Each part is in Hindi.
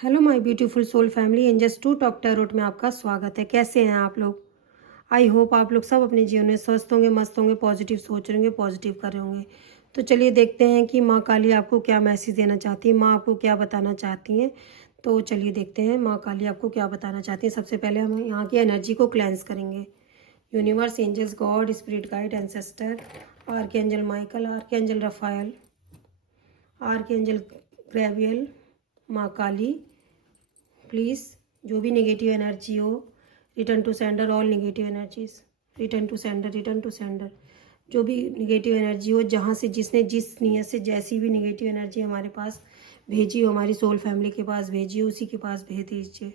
Hello my beautiful soul family, angels to talk tarot में आपका स्वागत है। कैसे हैं आप लोग? आई होप आप लोग सब अपने जीवन में स्वस्थ होंगे, मस्त होंगे, पॉजिटिव सोच रहे होंगे, पॉजिटिव कर रहे होंगे। तो चलिए देखते हैं कि माँ काली आपको क्या मैसेज देना चाहती है, माँ आपको क्या बताना चाहती हैं। तो चलिए देखते हैं माँ काली आपको क्या बताना चाहती है। सबसे पहले हम यहाँ की एनर्जी को क्लेंस करेंगे। Universe, angels, God, spirit guide, ancestor, archangel Michael, archangel Raphael, archangel Gabriel, माँ काली प्लीज़ जो भी नेगेटिव एनर्जी हो return to sender, all negative energies return to sender, return to sender. जो भी नेगेटिव एनर्जी हो, जहाँ से जिसने जिस नीयत से जैसी भी नेगेटिव एनर्जी हमारे पास भेजी हो, हमारी सोल फैमिली के पास भेजी हो, उसी के पास भेज दीजिए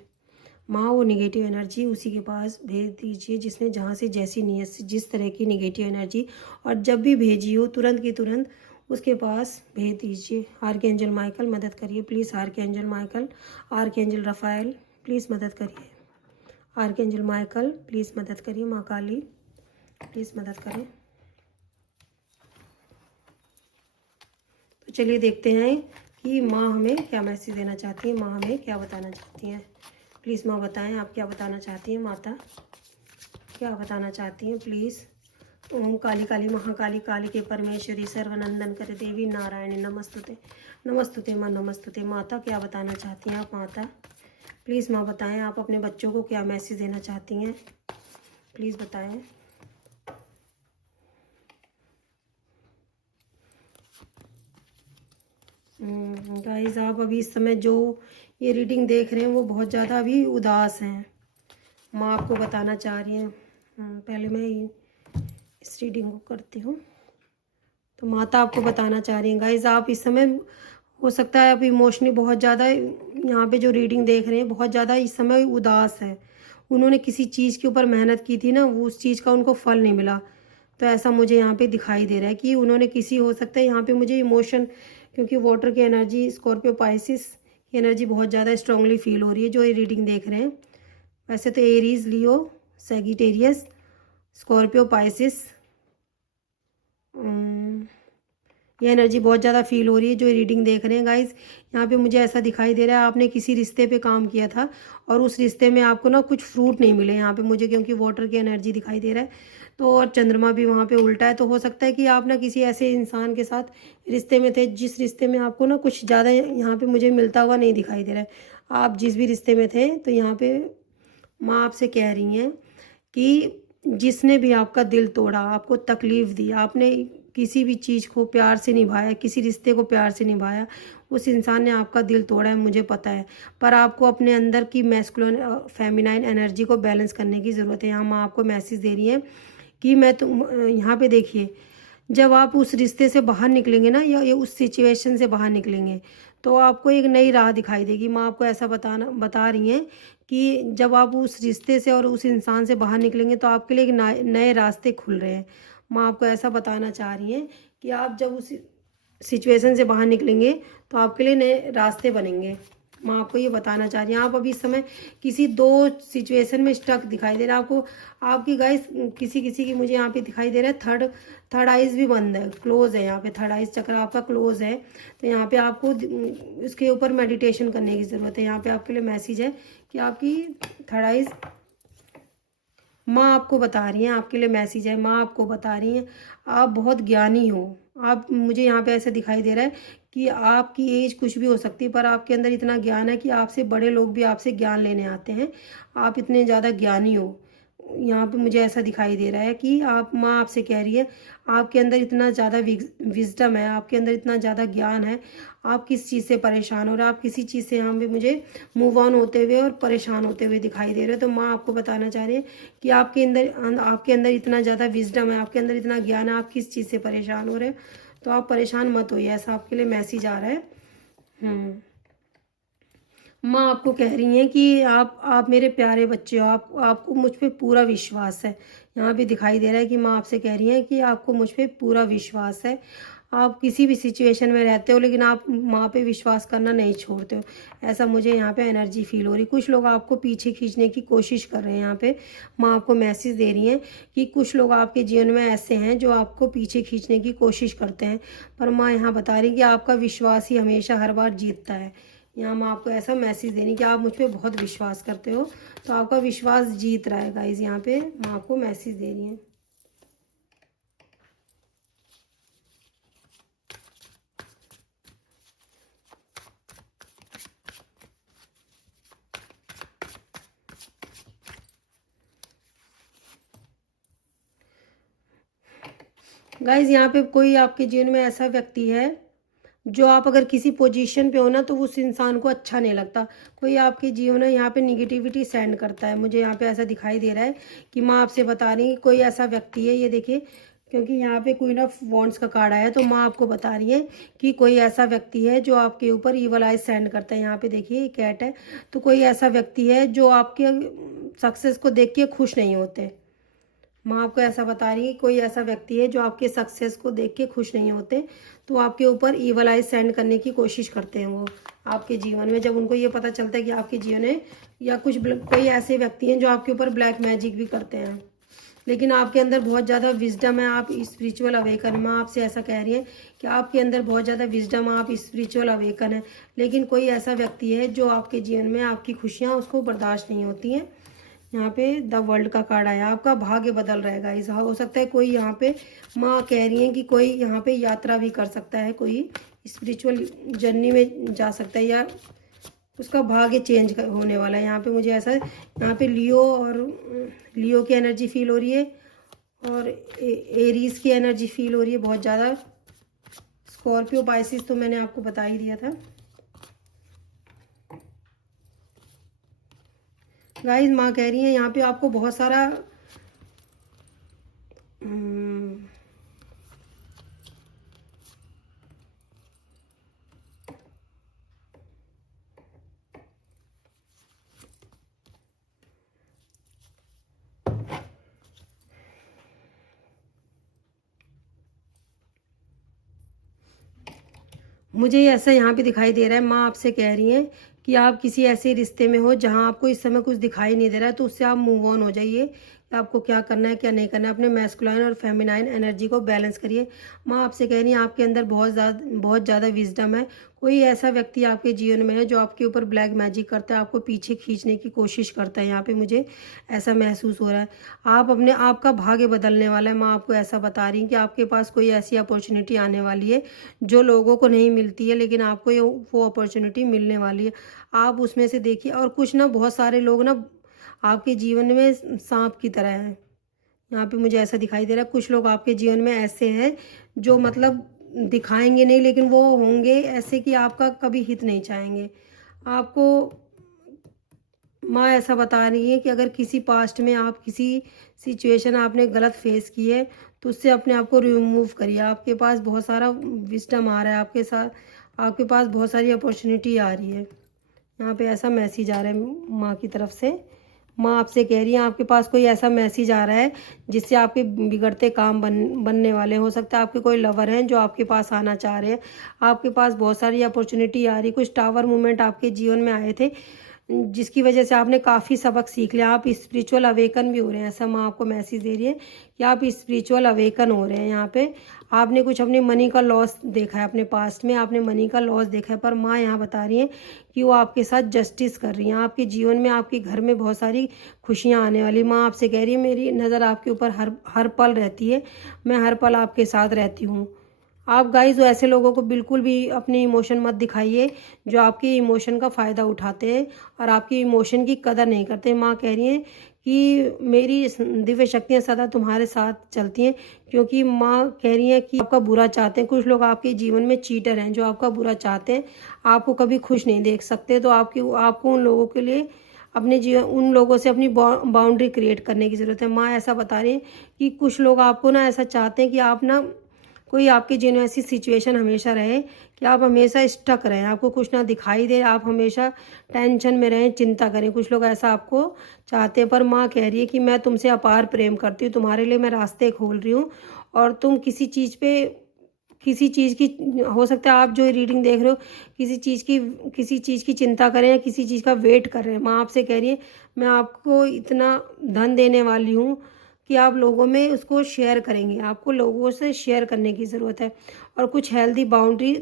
माँ। वो नेगेटिव एनर्जी उसी के पास भेज दीजिए जिसने जहाँ से जैसी नीयत से जिस तरह की नेगेटिव एनर्जी और जब भी भेजी हो तुरंत की तुरंत उसके पास भेज दीजिए। आर्कएंजल माइकल मदद करिए please. Archangel Michael, archangel Raphael please मदद करिए। आर्कएंजल माइकल प्लीज़ मदद करिए। माँ काली प्लीज़ मदद करें। तो चलिए देखते हैं कि माँ हमें क्या मैसेज देना चाहती है, माँ हमें क्या बताना चाहती हैं। प्लीज़ माँ बताएं आप क्या बताना चाहती हैं, माता क्या बताना चाहती हैं प्लीज़। ओम काली काली महाकाली काली के परमेश्वरी सर्वनंदन कर देवी नारायणी नमस्तुते, नमस्तुते माँ, नमस्तुते। माता क्या बताना चाहती हैं आप, माता प्लीज़ माँ बताएं आप अपने बच्चों को क्या मैसेज देना चाहती हैं, प्लीज़ बताएं। गाइस आप अभी इस समय जो ये रीडिंग देख रहे हैं वो बहुत ज़्यादा अभी उदास हैं, माँ आपको बताना चाह रही हैं। पहले मैं इस रीडिंग को करती हूँ। तो माता आपको बताना चाह रही हैं गाइस आप इस समय हो सकता है आप इमोशनली बहुत ज़्यादा यहाँ पे जो रीडिंग देख रहे हैं बहुत ज़्यादा इस समय उदास है। उन्होंने किसी चीज़ के ऊपर मेहनत की थी ना, वो उस चीज़ का उनको फल नहीं मिला। तो ऐसा मुझे यहाँ पे दिखाई दे रहा है कि उन्होंने किसी हो सकता है यहाँ पे मुझे इमोशन, क्योंकि वाटर की एनर्जी, स्कॉर्पियो पाइसिस की एनर्जी बहुत ज़्यादा स्ट्रांगली फील हो रही है जो ये रीडिंग देख रहे हैं। वैसे तो एरीज, लियो, सैगिटेरियस, स्कॉर्पियो पाइसिस, ये एनर्जी बहुत ज़्यादा फील हो रही है जो रीडिंग देख रहे हैं गाइज। यहाँ पे मुझे ऐसा दिखाई दे रहा है आपने किसी रिश्ते पे काम किया था और उस रिश्ते में आपको ना कुछ फ्रूट नहीं मिले यहाँ पे मुझे, क्योंकि वाटर की एनर्जी दिखाई दे रहा है। तो और चंद्रमा भी वहाँ पे उल्टा है, तो हो सकता है कि आप ना किसी ऐसे इंसान के साथ रिश्ते में थे जिस रिश्ते में आपको ना कुछ ज़्यादा यहाँ पे मुझे मिलता हुआ नहीं दिखाई दे रहा है। आप जिस भी रिश्ते में थे, तो यहाँ पे माँ आपसे कह रही हैं कि जिसने भी आपका दिल तोड़ा, आपको तकलीफ़ दी, आपने किसी भी चीज़ को प्यार से निभाया, किसी रिश्ते को प्यार से निभाया, उस इंसान ने आपका दिल तोड़ा है, मुझे पता है। पर आपको अपने अंदर की मैस्कुलिन फेमिनाइन एनर्जी को बैलेंस करने की ज़रूरत है। यहाँ माँ आपको मैसेज दे रही है कि मैं तुम यहाँ पे देखिए, जब आप उस रिश्ते से बाहर निकलेंगे ना, या उस सिचुएशन से बाहर निकलेंगे, तो आपको एक नई राह दिखाई देगी। माँ आपको ऐसा बता रही हैं कि जब आप उस रिश्ते से और उस इंसान से बाहर निकलेंगे तो आपके लिए एक नए रास्ते खुल रहे हैं। माँ आपको ऐसा बताना चाह रही हैं कि आप जब उस सिचुएशन से बाहर निकलेंगे तो आपके लिए नए रास्ते बनेंगे। माँ आपको ये बताना चाह रही हैं। आप अभी इस समय किसी दो सिचुएशन में स्टक दिखाई दे रहा है आपको। आपकी गाइस किसी किसी की मुझे यहाँ पे दिखाई दे रहा है थर्ड आइज भी बंद है, क्लोज है। यहाँ पे थर्ड आइज चक्र आपका क्लोज है। तो यहाँ पे आपको इसके ऊपर मेडिटेशन करने की ज़रूरत है। यहाँ पे आपके लिए मैसेज है कि आपकी थर्ड आइज, माँ आपको बता रही हैं, आपके लिए मैसेज है, माँ आपको बता रही हैं आप बहुत ज्ञानी हो। आप, मुझे यहाँ पे ऐसे दिखाई दे रहा है कि आपकी एज कुछ भी हो सकती है पर आपके अंदर इतना ज्ञान है कि आपसे बड़े लोग भी आपसे ज्ञान लेने आते हैं। आप इतने ज़्यादा ज्ञानी हो। यहाँ पे मुझे ऐसा दिखाई दे रहा है कि आप, माँ आपसे कह रही है आपके अंदर इतना ज़्यादा विजडम है, आपके अंदर इतना ज़्यादा ज्ञान है। आप किस चीज़ से परेशान हो रहे हो, आप किसी चीज़ से यहाँ पे मुझे मूव ऑन होते हुए और परेशान होते हुए दिखाई दे रहे हो। तो माँ आपको बताना चाह रही है कि आपके अंदर इतना ज़्यादा विजडम है, आपके अंदर इतना ज्ञान है, आप किस चीज़ से परेशान हो रहे हो। तो आप परेशान मत होइए, ऐसा आपके लिए मैसेज आ रहा है। माँ आपको कह रही हैं कि आप मेरे प्यारे बच्चे हो, आपको मुझ पे पूरा विश्वास है। यहाँ भी दिखाई दे रहा है कि माँ आपसे कह रही हैं कि आपको मुझ पे पूरा विश्वास है। आप किसी भी सिचुएशन में रहते हो लेकिन आप माँ पे विश्वास करना नहीं छोड़ते हो, ऐसा मुझे यहाँ पे एनर्जी फील हो रही। कुछ लोग आपको पीछे खींचने की कोशिश कर रहे हैं। यहाँ पे माँ आपको मैसेज दे रही हैं कि कुछ लोग आपके जीवन में ऐसे हैं जो आपको पीछे खींचने की कोशिश करते हैं, पर माँ यहाँ बता रही कि आपका विश्वास ही हमेशा हर बार जीतता है। यहाँ मैं आपको ऐसा मैसेज देनी कि आप मुझ पर बहुत विश्वास करते हो, तो आपका विश्वास जीत रहा है गाइज। यहाँ पे मैं आपको मैसेज दे रही हूँ। गाइज यहाँ पे कोई आपके जीवन में ऐसा व्यक्ति है जो आप अगर किसी पोजीशन पे हो ना तो उस इंसान को अच्छा नहीं लगता। कोई आपके जीवन में यहाँ पे निगेटिविटी सेंड करता है। मुझे यहाँ पे ऐसा दिखाई दे रहा है कि माँ आपसे बता रही है कोई ऐसा व्यक्ति है, ये देखिए, क्योंकि यहाँ पे क्वीन ऑफ वॉन्ड्स का कार्ड आया है, तो माँ आपको बता रही है कि कोई ऐसा व्यक्ति है जो आपके ऊपर ईवल आइज सेंड करता है। यहाँ पे देखिए कैट है, तो कोई ऐसा व्यक्ति है जो आपके सक्सेस को देख के खुश नहीं होते। माँ आपको ऐसा बता रही है कोई ऐसा व्यक्ति है जो आपके सक्सेस को देख के खुश नहीं होते, तो आपके ऊपर ईवल आइज सेंड करने की कोशिश करते हैं वो आपके जीवन में। जब उनको ये पता चलता है कि आपके जीवन में या कोई ऐसे व्यक्ति हैं जो आपके ऊपर ब्लैक मैजिक भी करते हैं, लेकिन आपके अंदर बहुत ज़्यादा विजडम है, आप स्पिरिचुअल अवेकन। माँ आपसे ऐसा कह रही है कि आपके अंदर बहुत ज़्यादा विजडम, आप स्पिरिचुअल अवेकन है, लेकिन कोई ऐसा व्यक्ति है जो आपके जीवन में आपकी खुशियाँ उसको बर्दाश्त नहीं होती हैं। यहाँ पे द वर्ल्ड का कार्ड आया, आपका भाग्य बदल रहेगा। इस हो सकता है कोई यहाँ पे माँ कह रही है कि कोई यहाँ पे यात्रा भी कर सकता है, कोई स्पिरिचुअल जर्नी में जा सकता है, या उसका भाग्य चेंज होने वाला है। यहाँ पे मुझे ऐसा यहाँ पे लियो की एनर्जी फील हो रही है और एरीज की एनर्जी फील हो रही है बहुत ज़्यादा। स्कॉर्पियो पाइसिस तो मैंने आपको बता ही दिया था। गाइस माँ कह रही है यहाँ पे आपको बहुत सारा मुझे ऐसा यहाँ पे दिखाई दे रहा है। माँ आपसे कह रही है कि आप किसी ऐसे रिश्ते में हो जहाँ आपको इस समय कुछ दिखाई नहीं दे रहा है, तो उससे आप मूव ऑन हो जाइए कि आपको क्या करना है क्या नहीं करना है। अपने मैस्कुलाइन और फेमिनाइन एनर्जी को बैलेंस करिए। माँ आपसे कह रही है आपके अंदर बहुत ज़्यादा विजडम है। कोई ऐसा व्यक्ति आपके जीवन में है जो आपके ऊपर ब्लैक मैजिक करता है, आपको पीछे खींचने की कोशिश करता है। यहाँ पे मुझे ऐसा महसूस हो रहा है आपका भाग्य बदलने वाला है। माँ आपको ऐसा बता रही है कि आपके पास कोई ऐसी अपॉर्चुनिटी आने वाली है जो लोगों को नहीं मिलती है, लेकिन आपको वो अपॉर्चुनिटी मिलने वाली है। आप उसमें से देखिए। और कुछ ना बहुत सारे लोग ना आपके जीवन में सांप की तरह हैं। यहाँ पे मुझे ऐसा दिखाई दे रहा है कुछ लोग आपके जीवन में ऐसे हैं जो मतलब दिखाएंगे नहीं, लेकिन वो होंगे ऐसे कि आपका कभी हित नहीं चाहेंगे। आपको माँ ऐसा बता रही है कि अगर किसी पास्ट में आप किसी सिचुएशन आपने गलत फेस की है तो उससे अपने आप को रिमूव करिए। आपके पास बहुत सारा विजडम आ रहा है, आपके पास बहुत सारी अपॉर्चुनिटी आ रही है। यहाँ पे ऐसा मैसेज आ रहा है माँ की तरफ से। माँ आपसे कह रही है आपके पास कोई ऐसा मैसेज आ रहा है जिससे आपके बिगड़ते काम बनने वाले। हो सकता है आपके कोई लवर हैं जो आपके पास आना चाह रहे हैं। आपके पास बहुत सारी अपॉर्चुनिटी आ रही। कुछ टावर मूवमेंट आपके जीवन में आए थे जिसकी वजह से आपने काफ़ी सबक सीख लिया। आप स्पिरिचुअल अवेकन भी हो रहे हैं, ऐसा माँ आपको मैसेज दे रही है कि आप स्पिरिचुअल अवेकन हो रहे हैं। यहाँ पे आपने कुछ अपने मनी का लॉस देखा है, अपने पास्ट में आपने मनी का लॉस देखा है, पर माँ यहाँ बता रही है कि वो आपके साथ जस्टिस कर रही हैं। आपके जीवन में आपके घर में बहुत सारी खुशियाँ आने वाली। माँ आपसे कह रही है मेरी नज़र आपके ऊपर हर पल रहती है, मैं हर पल आपके साथ रहती हूँ। आप गाइज ऐसे लोगों को बिल्कुल भी अपने इमोशन मत दिखाइए जो आपके इमोशन का फ़ायदा उठाते हैं और आपकी इमोशन की कदर नहीं करते। माँ कह रही हैं कि मेरी दिव्य शक्तियाँ सदा तुम्हारे साथ चलती हैं, क्योंकि माँ कह रही हैं कि आपका बुरा चाहते हैं। कुछ लोग आपके जीवन में चीटर हैं जो आपका बुरा चाहते हैं, आपको कभी खुश नहीं देख सकते। तो आपको उन लोगों के लिए उन लोगों से अपनी बाउंड्री क्रिएट करने की ज़रूरत है। माँ ऐसा बता रही हैं कि कुछ लोग आपको ना ऐसा चाहते हैं कि आप ना कोई आपके जीवन में ऐसी सिचुएशन हमेशा रहे कि आप हमेशा स्टक रहें, आपको कुछ ना दिखाई दे, आप हमेशा टेंशन में रहें, चिंता करें। कुछ लोग ऐसा आपको चाहते हैं, पर माँ कह रही है कि मैं तुमसे अपार प्रेम करती हूँ, तुम्हारे लिए मैं रास्ते खोल रही हूँ। और तुम किसी चीज़ की हो सकता है आप जो रीडिंग देख रहे हो किसी चीज़ की चिंता करें या किसी चीज़ का वेट कर रहे हैं। माँ आपसे कह रही है मैं आपको इतना धन देने वाली हूँ कि आप लोगों में उसको शेयर करेंगे। आपको लोगों से शेयर करने की ज़रूरत है। और कुछ हेल्दी बाउंड्री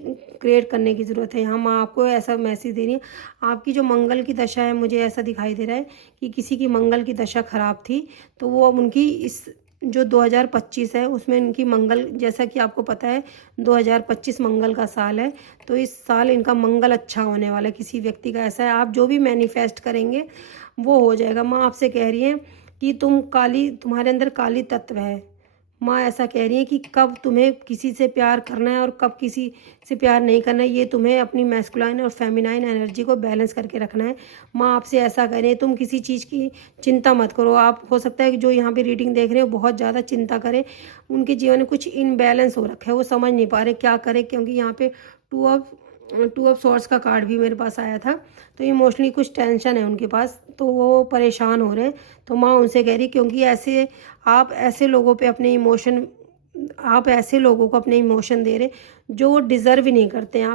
क्रिएट करने की ज़रूरत है। यहाँ माँ आपको ऐसा मैसेज दे रही है। आपकी जो मंगल की दशा है, मुझे ऐसा दिखाई दे रहा है कि किसी की मंगल की दशा खराब थी, तो वो अब उनकी इस जो 2025 है उसमें इनकी मंगल, जैसा कि आपको पता है 2025 मंगल का साल है, तो इस साल इनका मंगल अच्छा होने वाला है। किसी व्यक्ति का ऐसा है, आप जो भी मैनिफेस्ट करेंगे वो हो जाएगा। माँ आपसे कह रही है कि तुम्हारे अंदर काली तत्व है। माँ ऐसा कह रही है कि कब तुम्हें किसी से प्यार करना है और कब किसी से प्यार नहीं करना है, ये तुम्हें अपनी मैस्कुलाइन और फेमिनाइन एनर्जी को बैलेंस करके रखना है। माँ आपसे ऐसा कह रही है, तुम किसी चीज़ की चिंता मत करो। आप हो सकता है कि जो यहाँ पे रीडिंग देख रहे हो बहुत ज़्यादा चिंता करें, उनके जीवन में कुछ इनबैलेंस हो रखा है, वो समझ नहीं पा रहे क्या करें, क्योंकि यहाँ पे टू ऑफ सॉर्ड्स का कार्ड भी मेरे पास आया था। तो इमोशनली कुछ टेंशन है उनके पास, तो वो परेशान हो रहे हैं। तो माँ उनसे कह रही, क्योंकि आप ऐसे लोगों पे अपने इमोशन आप ऐसे लोगों को अपने इमोशन दे रहे जो वो डिज़र्व ही नहीं करते हैं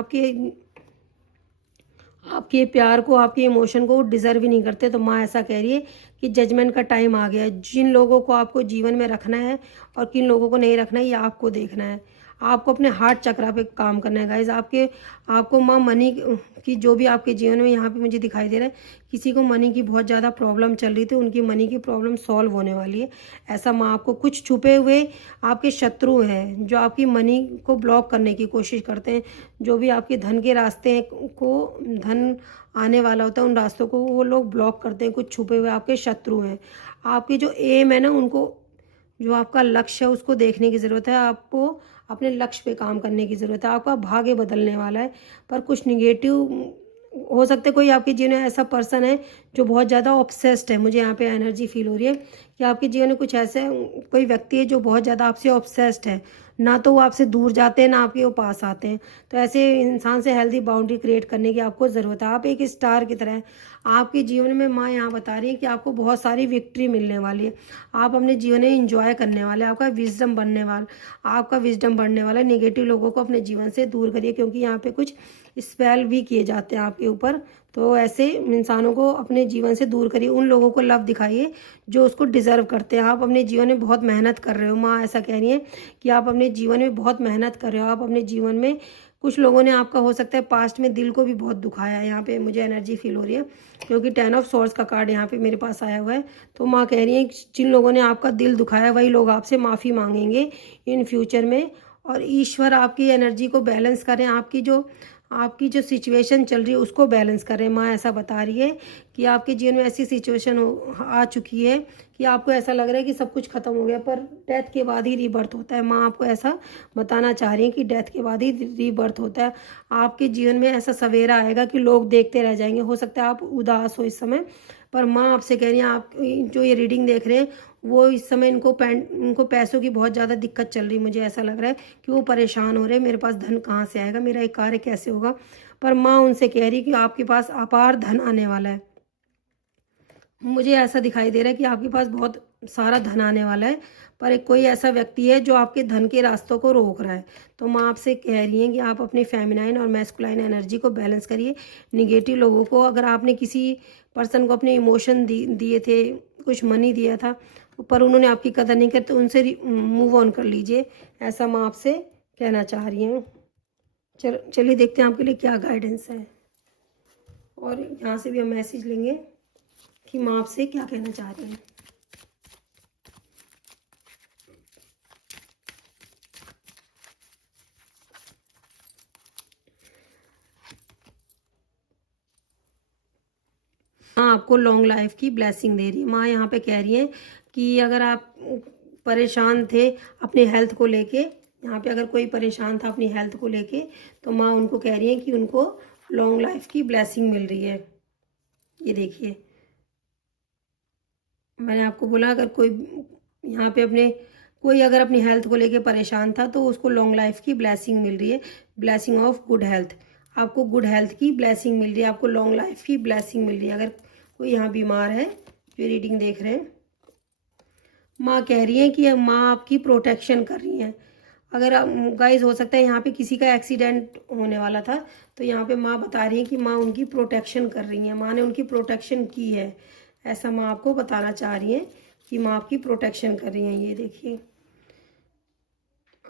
आपके प्यार को, आपके इमोशन को वो डिज़र्व ही नहीं करते। तो माँ ऐसा कह रही है कि जजमेंट का टाइम आ गया है। जिन लोगों को आपको जीवन में रखना है और किन लोगों को नहीं रखना है, ये आपको देखना है। आपको अपने हार्ट चक्रा पे काम करना है गाइज। आपको माँ मनी की, जो भी आपके जीवन में यहाँ पे मुझे दिखाई दे रहा है, किसी को मनी की बहुत ज़्यादा प्रॉब्लम चल रही थी, उनकी मनी की प्रॉब्लम सॉल्व होने वाली है। ऐसा माँ आपको, कुछ छुपे हुए आपके शत्रु हैं जो आपकी मनी को ब्लॉक करने की कोशिश करते हैं, जो भी आपके धन के रास्ते को, धन आने वाला होता है उन रास्तों को वो लोग ब्लॉक करते हैं। कुछ छुपे हुए आपके शत्रु हैं। आपके जो एम है ना, उनको, जो आपका लक्ष्य है उसको देखने की ज़रूरत है। आपको अपने लक्ष्य पे काम करने की ज़रूरत है। आपका भाग्य बदलने वाला है, पर कुछ निगेटिव हो सकते, कोई आपके जीवन में ऐसा पर्सन है जो बहुत ज़्यादा ऑब्सेस्ड है। मुझे यहाँ पे एनर्जी फील हो रही है कि आपके जीवन में कुछ ऐसे कोई व्यक्ति है जो बहुत ज़्यादा आपसे ऑब्सेस्ड है, ना तो वो आपसे दूर जाते हैं ना आपके वो पास आते हैं। तो ऐसे इंसान से हेल्दी बाउंड्री क्रिएट करने की आपको ज़रूरत है। आप एक स्टार की तरह हैं। आपके जीवन में माँ यहाँ बता रही है कि आपको बहुत सारी विक्ट्री मिलने वाली है। आप अपने जीवन में इंजॉय करने वाले, आपका विजडम बढ़ने वाला है। निगेटिव लोगों को अपने जीवन से दूर करिए, क्योंकि यहाँ पे कुछ स्पेल भी किए जाते हैं आपके ऊपर। तो ऐसे इंसानों को अपने जीवन से दूर करिए। उन लोगों को लव दिखाइए जो उसको डिज़र्व करते हैं। आप अपने जीवन में बहुत मेहनत कर रहे हो। माँ ऐसा कह रही है कि आप अपने जीवन में बहुत मेहनत कर रहे हो। आप अपने जीवन में, कुछ लोगों ने आपका हो सकता है पास्ट में दिल को भी बहुत दुखाया है। यहाँ पे मुझे एनर्जी फील हो रही है, क्योंकि 10 ऑफ सॉर्ड्स का कार्ड यहाँ पे मेरे पास आया हुआ है। तो माँ कह रही है जिन लोगों ने आपका दिल दुखाया वही लोग आपसे माफ़ी मांगेंगे इन फ्यूचर में। और ईश्वर आपकी एनर्जी को बैलेंस करें, आपकी जो सिचुएशन चल रही है उसको बैलेंस करें। माँ ऐसा बता रही है कि आपके जीवन में ऐसी सिचुएशन आ चुकी है कि आपको ऐसा लग रहा है कि सब कुछ खत्म हो गया, पर डेथ के बाद ही रीबर्थ होता है। माँ आपको ऐसा बताना चाह रही है कि डेथ के बाद ही रीबर्थ होता है। आपके जीवन में ऐसा सवेरा आएगा कि लोग देखते रह जाएंगे। हो सकता है आप उदास हो इस समय, पर माँ आपसे कह रही है, आप जो ये रीडिंग देख रहे हैं वो इस समय इनको पैसों की बहुत ज़्यादा दिक्कत चल रही है। मुझे ऐसा लग रहा है कि वो परेशान हो रहे हैं, मेरे पास धन कहाँ से आएगा, मेरा एक कार्य कैसे होगा। पर माँ उनसे कह रही कि आपके पास अपार धन आने वाला है। मुझे ऐसा दिखाई दे रहा है कि आपके पास बहुत सारा धन आने वाला है, पर एक कोई ऐसा व्यक्ति है जो आपके धन के रास्तों को रोक रहा है। तो माँ आपसे कह रही है कि आप अपनी फेमिनाइन और मैस्कुलाइन एनर्जी को बैलेंस करिए। निगेटिव लोगों को, अगर आपने किसी पर्सन को अपने इमोशन दिए थे, कुछ मनी दिया था, पर उन्होंने आपकी कदर नहीं करते, उनसे मूव ऑन कर लीजिए। ऐसा माँ आपसे कहना चाह रही हैं। चलिए देखते हैं आपके लिए क्या गाइडेंस है, और यहाँ से भी हम मैसेज लेंगे कि माँ आपसे क्या कहना चाह रही हैं। माँ आपको लॉन्ग लाइफ की ब्लेसिंग दे रही है। माँ यहाँ पे कह रही है कि अगर आप परेशान थे अपनी हेल्थ को लेके, यहाँ पे अगर कोई परेशान था अपनी हेल्थ को लेके, तो माँ उनको कह रही है कि उनको लॉन्ग लाइफ की ब्लेसिंग मिल रही है। ये देखिए, मैंने आपको बोला अगर कोई यहाँ पे कोई अगर अपनी हेल्थ को लेके परेशान था तो उसको लॉन्ग लाइफ की ब्लेसिंग मिल रही है। ब्लेसिंग ऑफ गुड हेल्थ, आपको गुड हेल्थ की ब्लेसिंग मिल रही है, आपको लॉन्ग लाइफ की ब्लेसिंग मिल रही है। अगर कोई यहाँ बीमार है जो रीडिंग देख रहे हैं, माँ कह रही है कि माँ आपकी प्रोटेक्शन कर रही हैं। अगर गाइज हो सकता है यहाँ पे किसी का एक्सीडेंट होने वाला था, तो यहाँ पे माँ बता रही है कि माँ उनकी प्रोटेक्शन कर रही है। माँ ने उनकी प्रोटेक्शन की है, ऐसा माँ आपको बताना चाह रही है कि माँ आपकी प्रोटेक्शन कर रही हैं। ये देखिए,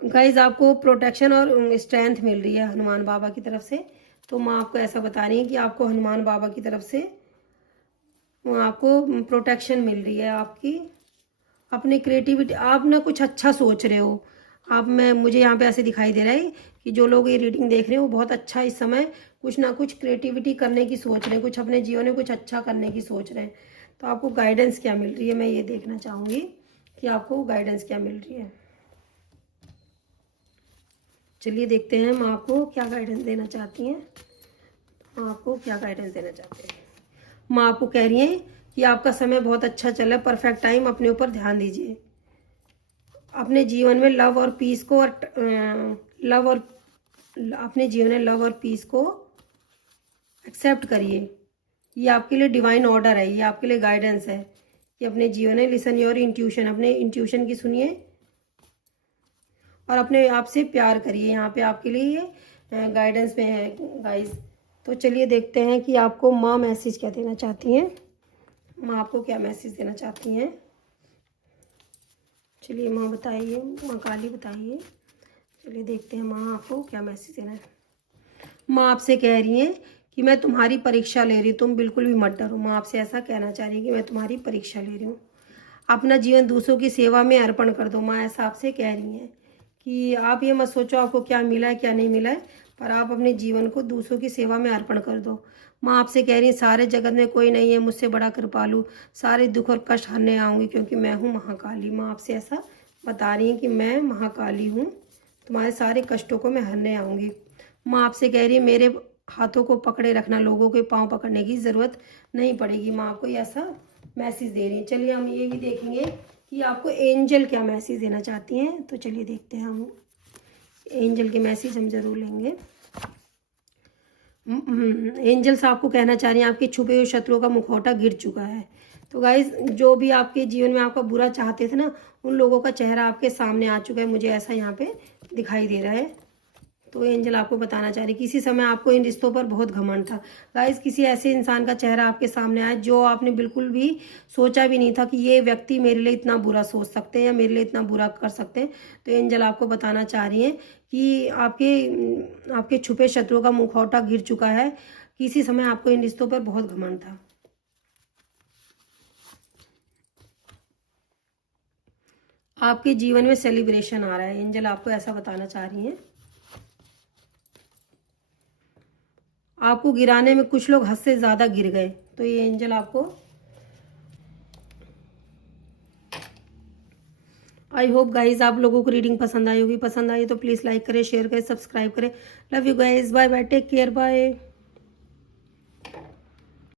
गाइज आपको प्रोटेक्शन और स्ट्रेंथ मिल रही है हनुमान बाबा की तरफ से। तो माँ आपको ऐसा बता रही है कि आपको हनुमान बाबा की तरफ से आपको प्रोटेक्शन मिल रही है। आपकी अपने क्रिएटिविटी, आप ना कुछ अच्छा सोच रहे हो आप। मैं मुझे यहाँ पे ऐसे दिखाई दे रहा है कि जो लोग ये रीडिंग देख रहे हैं वो बहुत अच्छा इस समय कुछ ना कुछ क्रिएटिविटी करने की सोच रहे हैं, कुछ अपने जीवन में कुछ अच्छा करने की सोच रहे हैं। तो आपको गाइडेंस क्या मिल रही है, मैं ये देखना चाहूँगी कि आपको गाइडेंस क्या मिल रही है। चलिए देखते हैं माँ आपको क्या गाइडेंस देना चाहती हैं। माँ आपको क्या गाइडेंस देना चाहते हैं। माँ आपको कह रही हैं कि आपका समय बहुत अच्छा चल रहा है, परफेक्ट टाइम, अपने ऊपर ध्यान दीजिए। अपने जीवन में लव और पीस को लव और अपने जीवन में लव और पीस को एक्सेप्ट करिए। ये आपके लिए डिवाइन ऑर्डर है, ये आपके लिए गाइडेंस है कि अपने जीवन में लिसन योर इंट्यूशन, अपने इंट्यूशन की सुनिए और अपने आप से प्यार करिए। यहाँ पे आपके लिए ये गाइडेंस में है गाइस। तो चलिए देखते हैं कि आपको माँ मैसेज क्या देना चाहती हैं। माँ आपको क्या मैसेज देना चाहती हैं। चलिए माँ बताइए, माँ काली बताइए। चलिए देखते हैं माँ आपको क्या मैसेज देना है। माँ आपसे कह रही हैं कि मैं तुम्हारी परीक्षा ले रही हूँ, तुम बिल्कुल भी मत डरो। माँ आपसे ऐसा कहना चाह रही है कि मैं तुम्हारी परीक्षा ले रही हूँ। अपना जीवन दूसरों की सेवा में अर्पण कर दो। माँ ऐसा आपसे कह रही हैं कि आप ये मत सोचो आपको क्या मिला है क्या नहीं मिला है, पर आप अपने जीवन को दूसरों की सेवा में अर्पण कर दो। माँ आपसे कह रही है सारे जगत में कोई नहीं है मुझसे बड़ा कृपालु, सारे दुख और कष्ट हरने आऊँगी क्योंकि मैं हूँ महाकाली। माँ आपसे ऐसा बता रही हैं कि मैं महाकाली हूँ, तुम्हारे सारे कष्टों को मैं हरने आऊँगी। माँ आपसे कह रही है मेरे हाथों को पकड़े रखना, लोगों के पाँव पकड़ने की ज़रूरत नहीं पड़ेगी। माँ आपको ऐसा मैसेज दे रही है। चलिए हम ये भी देखेंगे कि आपको एंजल क्या मैसेज देना चाहती हैं। तो चलिए देखते हैं हम एंजल के मैसेज हम ज़रूर लेंगे। एंजल्स आपको कहना चाह रही हैं आपके छुपे हुए शत्रुओं का मुखौटा गिर चुका है। तो गाइज जो भी आपके जीवन में आपका बुरा चाहते थे ना, उन लोगों का चेहरा आपके सामने आ चुका है, मुझे ऐसा यहाँ पे दिखाई दे रहा है। तो एंजल आपको बताना चाह रही किसी समय आपको इन रिश्तों पर बहुत घमंड था। गाइस किसी ऐसे इंसान का चेहरा आपके सामने आया जो आपने बिल्कुल भी सोचा भी नहीं था कि ये व्यक्ति मेरे लिए इतना बुरा सोच सकते हैं या मेरे लिए इतना बुरा कर सकते हैं। तो एंजल आपको बताना चाह रही हैं कि आपके छुपे शत्रुओं का मुखौटा गिर चुका है। किसी समय आपको इन रिश्तों पर बहुत घमंड था। आपके जीवन में सेलिब्रेशन आ रहा है। एंजल आपको ऐसा बताना चाह रही हैं। आपको गिराने में कुछ लोग हद से ज़्यादा गिर गए। तो ये एंजल आपको, आई होप गाइज आप लोगों को रीडिंग पसंद आई होगी। पसंद आई तो प्लीज़ लाइक करें, शेयर करें, सब्सक्राइब करें। Love you guys, bye bye, take care, bye.